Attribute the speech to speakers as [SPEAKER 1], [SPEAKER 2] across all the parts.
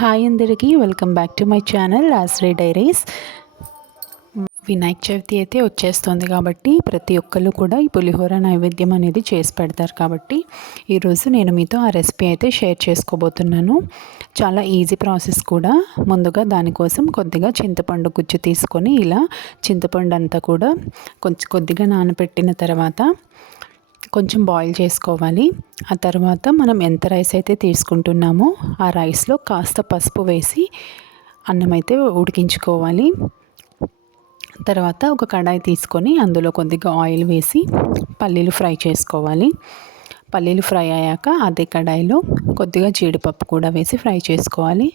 [SPEAKER 1] Hi అందరికీ welcome back to my channel Ashri diaries. Vinayaka Chavithi అయితే వచ్చేస్తుంది కాబట్టి ప్రతి ఒక్కళ్ళు కూడా ఈ పులిహోర నైవేద్యం అనేది చేసి పెడతారు కాబట్టి ఈరోజు నేను మీతో ఆ రెసిపీ అయితే షేర్ చేసుకోబోతున్నాను. చాలా ఈజీ ప్రాసెస్ కూడా. ముందుగా దానికోసం కొద్దిగా చింతపండు గుజ్జు తీసుకొని ఇలా చింతపండు అంతా కూడా కొంచెం కొద్దిగా నానబెట్టిన తర్వాత కొంచెం బాయిల్ చేసుకోవాలి. ఆ తర్వాత మనం ఎంత రైస్ అయితే తీసుకుంటున్నామో ఆ రైస్లో కాస్త పసుపు వేసి అన్నం అయితే ఉడికించుకోవాలి. తర్వాత ఒక కడాయి తీసుకొని అందులో కొద్దిగా ఆయిల్ వేసి పల్లీలు ఫ్రై చేసుకోవాలి. పల్లీలు ఫ్రై అయ్యాక అదే కడాయిలో కొద్దిగా జీడిపప్పు కూడా వేసి ఫ్రై చేసుకోవాలి.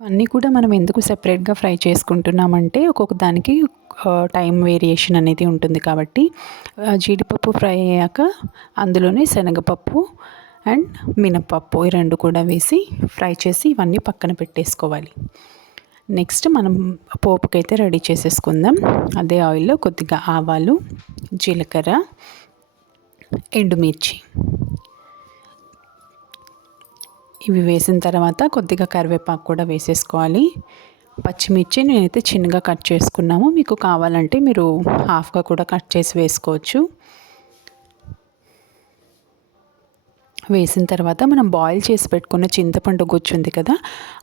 [SPEAKER 1] అన్నీ కూడా మనం ఎందుకు సెపరేట్గా ఫ్రై చేసుకుంటున్నామంటే ఒక్కొక్క దానికి టైం వేరియేషన్ అనేది ఉంటుంది కాబట్టి జీడిపప్పు ఫ్రై అయ్యాక అందులోనే శనగపప్పు అండ్ మినపప్పు ఈ రెండు కూడా వేసి ఫ్రై చేసి ఇవన్నీ పక్కన పెట్టేసుకోవాలి. నెక్స్ట్ మనం పోపుకైతే రెడీ చేసేసుకుందాం. అదే ఆయిల్లో కొద్దిగా ఆవాలు జీలకర్ర ఎండుమిర్చి. ఇవి వేసిన తర్వాత కొద్దిగా కరివేపాకు కూడా వేసేసుకోవాలి. పచ్చిమిర్చి నేనైతే చిన్నగా కట్ చేసుకున్నాము. మీకు కావాలంటే మీరు హాఫ్గా కూడా కట్ చేసి వేసుకోవచ్చు. వేసిన తర్వాత మనం బాయిల్ చేసి పెట్టుకున్న చింతపండు గుజ్జు ఉంది కదా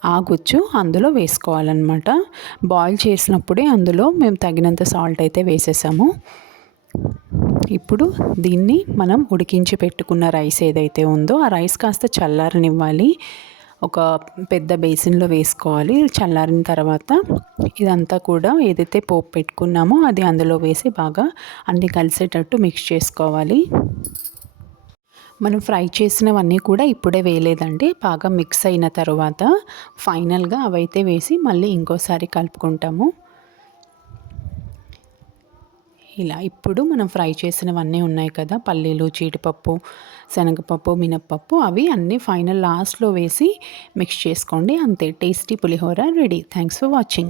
[SPEAKER 1] ఆ గుజ్జు అందులో వేసుకోవాలన్నమాట. బాయిల్ చేసినప్పుడే అందులో మేము తగినంత సాల్ట్ అయితే వేసేసాము. ఇప్పుడు దీన్ని మనం ఉడికించి పెట్టుకున్న రైస్ ఏదైతే ఉందో ఆ రైస్ కాస్త చల్లారనివ్వాలి. ఒక పెద్ద బేసిన్లో వేసుకోవాలి. చల్లారిన తర్వాత ఇదంతా కూడా ఏదైతే పోపు పెట్టుకున్నామో అది అందులో వేసి బాగా అన్నీ కలిసేటట్టు మిక్స్ చేసుకోవాలి. మనం ఫ్రై చేసినవన్నీ కూడా ఇప్పుడే వేయలేదండి. బాగా మిక్స్ అయిన తర్వాత ఫైనల్గా అవైతే వేసి మళ్ళీ ఇంకోసారి కలుపుకుంటాము. ఇలా ఇప్పుడు మనం ఫ్రై చేసినవన్నీ ఉన్నాయి కదా పల్లీలు జీడిపప్పు శనగపప్పు మినప్పప్పు అవి అన్నీ ఫైనల్ లాస్ట్లో వేసి మిక్స్ చేసుకోండి. అంతే tasty pulihora ready. Thanks for watching.